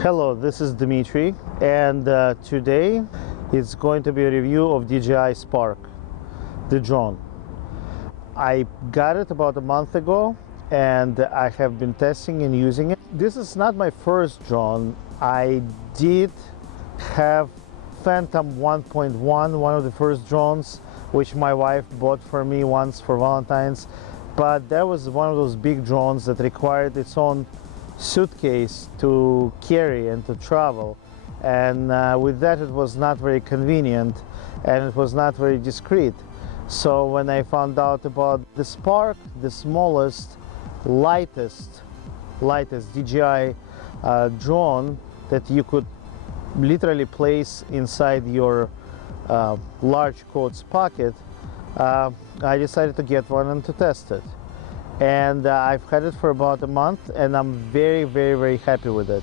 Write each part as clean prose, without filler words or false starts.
Hello, this is Dmitry, and today it's going to be a review of DJI Spark, the drone. I got it about a month ago and I have been testing and using it. This is not my first drone. I did have Phantom 1.1, one of the first drones, which my wife bought for me once for Valentine's, but that was one of those big drones that required its own suitcase to carry and to travel, and with that it was not very convenient and it was not very discreet. So when I found out about the Spark, the smallest, lightest DJI drone that you could literally place inside your large coat's pocket, I decided to get one and to test it. And I've had it for about a month and I'm very happy with it.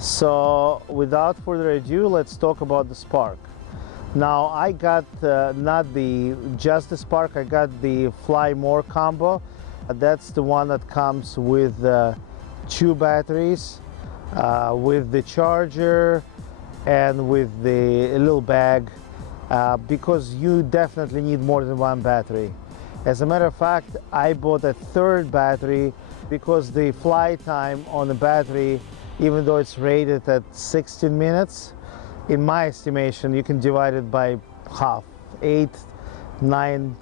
So without further ado, let's talk about the Spark. Now I got not just the Spark, I got the Fly More combo. That's the one that comes with 2 batteries, with the charger and with the little bag, because you definitely need more than 1 battery. As a matter of fact, I bought a 3rd battery because the flight time on the battery, even though it's rated at 16 minutes, in my estimation, you can divide it by half. 8-9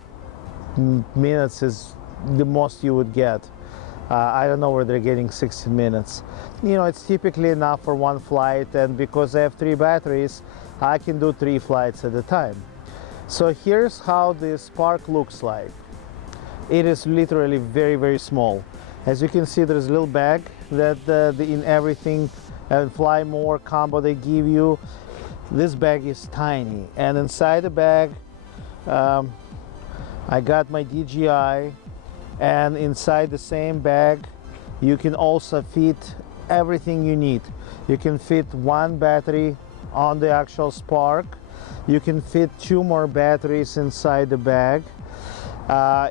minutes is the most you would get. I don't know where they're getting 16 minutes. You know, it's typically enough for 1 flight, and because I have 3 batteries, I can do 3 flights at a time. So here's how the Spark looks like. It is literally very small. As you can see, there's a little bag that in everything and Fly More combo they give you. This bag is tiny, and inside the bag I got my DJI, and inside the same bag you can also fit everything you need. You can fit 1 battery on the actual Spark. You can fit 2 more batteries inside the bag.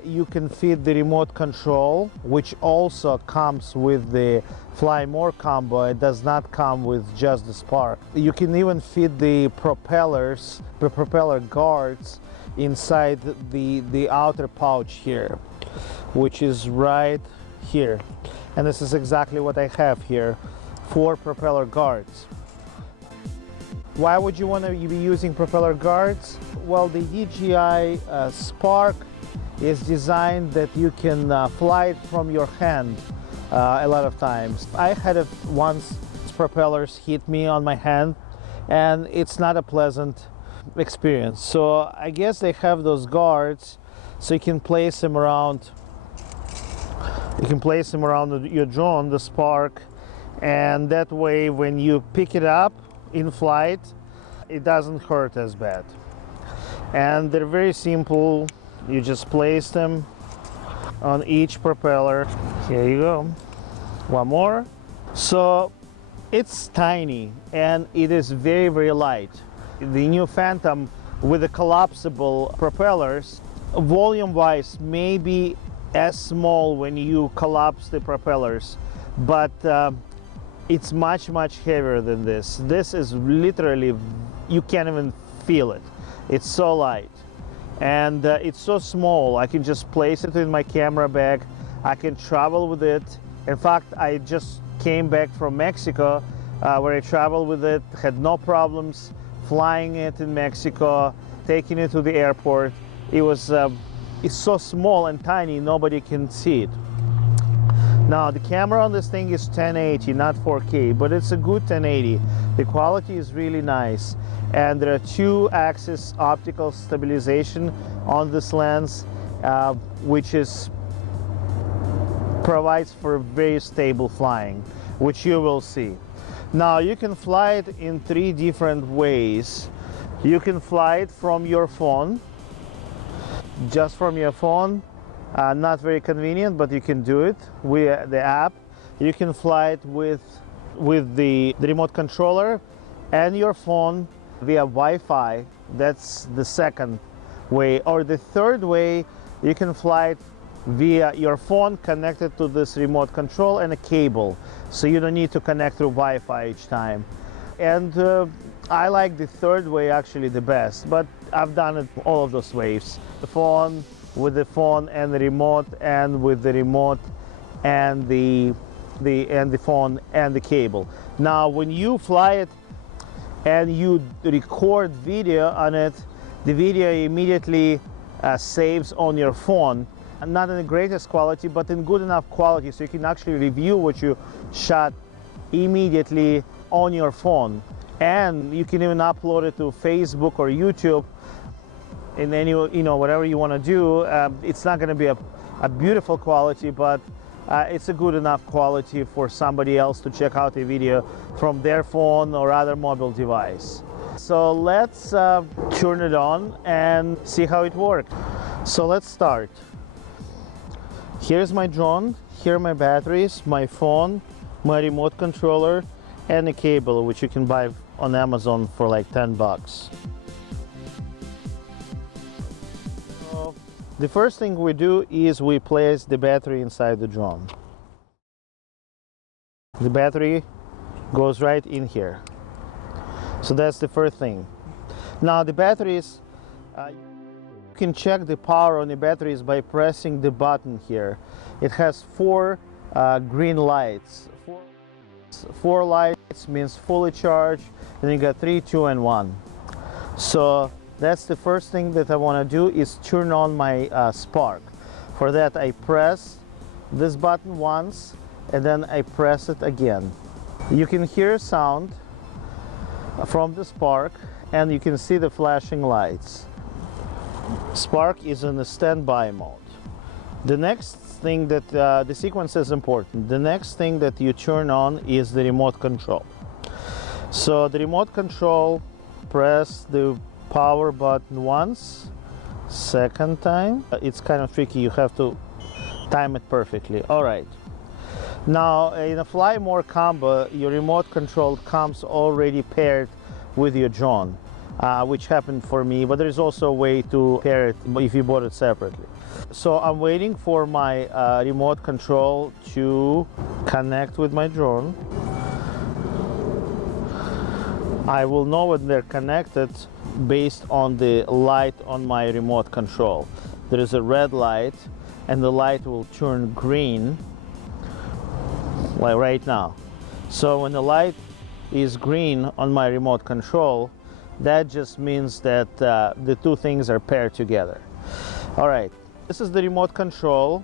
You can fit the remote control, which also comes with the Fly More combo. It does not come with just the Spark. You can even fit the propellers, the propeller guards inside the outer pouch here, which is right here. And this is exactly what I have here, 4 propeller guards. Why would you want to be using propeller guards? Well, the DJI Spark is designed that you can fly it from your hand a lot of times. I had it once, propellers hit me on my hand, and it's not a pleasant experience. So I guess they have those guards so you can place them around. You can place them around your drone, the Spark, and that way when you pick it up in flight, it doesn't hurt as bad. And they're very simple. You just place them on each propeller. Here you go. 1 more. So it's tiny and it is very light. The new Phantom with the collapsible propellers, volume wise, may be as small when you collapse the propellers, but it's much heavier than this. This is literally, you can't even feel it. It's so light. And it's so small. I can just place it in my camera bag. I can travel with it. In fact, I just came back from Mexico where I traveled with it, had no problems flying it in Mexico, taking it to the airport. It's so small and tiny, nobody can see it. Now the camera on this thing is 1080, not 4K, but it's a good 1080. The quality is really nice, and there are 2-axis optical stabilization on this lens, which provides for very stable flying, which you will see. Now you can fly it in 3 different ways. You can fly it from your phone, just from your phone. Not very convenient, but you can do it with the app. You can fly it with the remote controller and your phone via Wi-Fi. That's the 2nd way. Or the 3rd way, you can fly it via your phone connected to this remote control and a cable, so you don't need to connect through Wi-Fi each time. And I like the third way actually the best, but I've done it all of those ways. The phone, with the phone and the remote, and with the remote and the phone and the cable. Now when you fly it and you record video on it, the video immediately saves on your phone. Not in the greatest quality, but in good enough quality so you can actually review what you shot immediately on your phone. And you can even upload it to Facebook or YouTube in any, whatever you want to do. It's not going to be a beautiful quality, but it's a good enough quality for somebody else to check out a video from their phone or other mobile device. So let's turn it on and see how it works. So let's start. Here's my drone, here are my batteries, my phone, my remote controller, and a cable, which you can buy on Amazon for like 10 bucks. So the first thing we do is we place the battery inside the drone. The battery goes right in here. So that's the first thing. Now the batteries, you can check the power on the batteries by pressing the button here. It has 4 green lights. 4 lights means fully charged, and you got 3, 2, and 1. So that's the first thing that I want to do is turn on my spark. For that I press this button once and then I press it again. You can hear sound from the spark and you can see the flashing lights. Spark is in the standby mode. The next thing that the sequence is important. The next thing that you turn on is the remote control. So the remote control, press the power button once, second time. It's kind of tricky, you have to time it perfectly. All right. Now in a fly more combo, your remote control comes already paired with your drone. Which happened for me, but there is also a way to pair it if you bought it separately. So I'm waiting for my remote control to connect with my drone. I will know when they're connected based on the light on my remote control. There is a red light and the light will turn green like right now. So when the light is green on my remote control, that just means that the two things are paired together. All right, this is the remote control.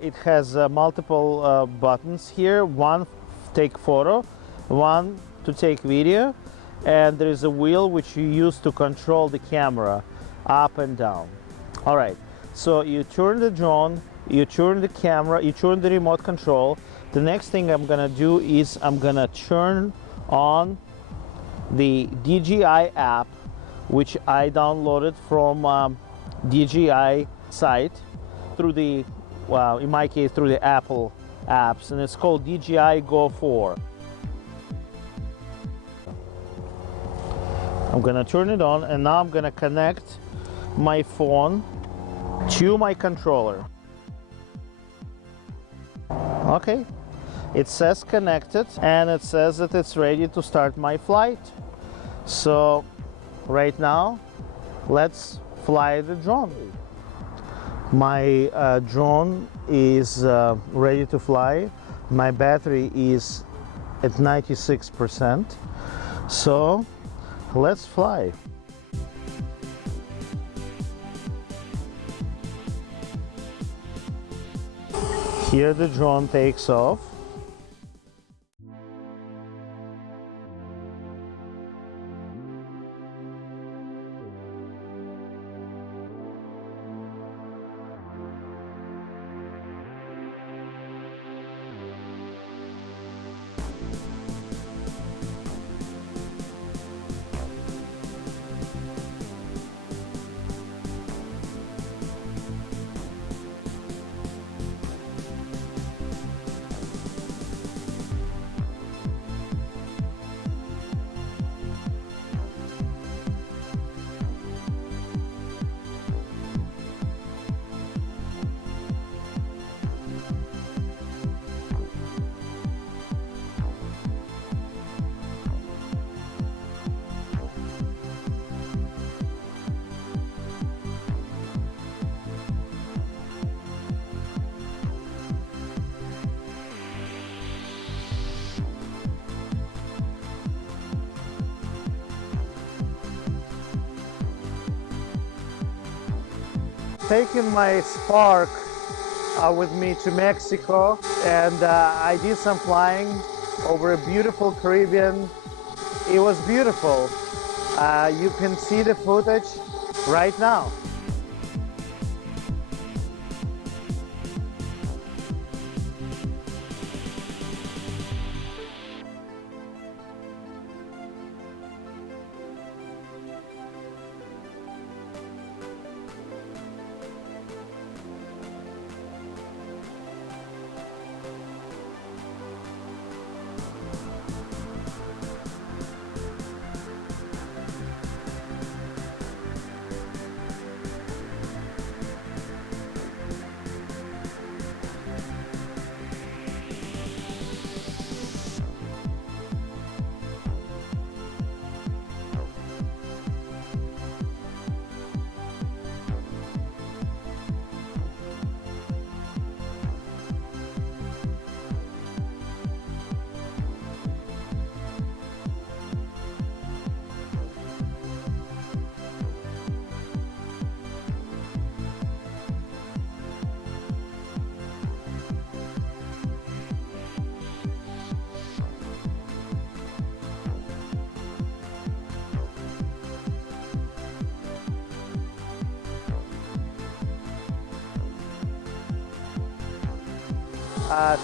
It has multiple buttons here. One to take photo, one to take video, and there is a wheel which you use to control the camera up and down. All right, so you turn the drone, you turn the camera, you turn the remote control. The next thing I'm gonna do is I'm gonna turn on the DJI app, which I downloaded from DJI site through the, well, in my case through the Apple apps, and it's called DJI Go 4. I'm gonna turn it on, and now I'm gonna connect my phone to my controller. Okay. It says connected and it says that it's ready to start my flight. So right now let's fly the drone. My drone is ready to fly. My battery is at 96%. So let's fly. Here the drone takes off. taking my Spark with me to Mexico, and I did some flying over a beautiful Caribbean. It was beautiful. You can see the footage right now.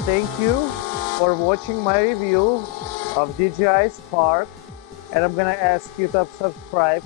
Thank you for watching my review of DJI Spark, and I'm gonna ask you to subscribe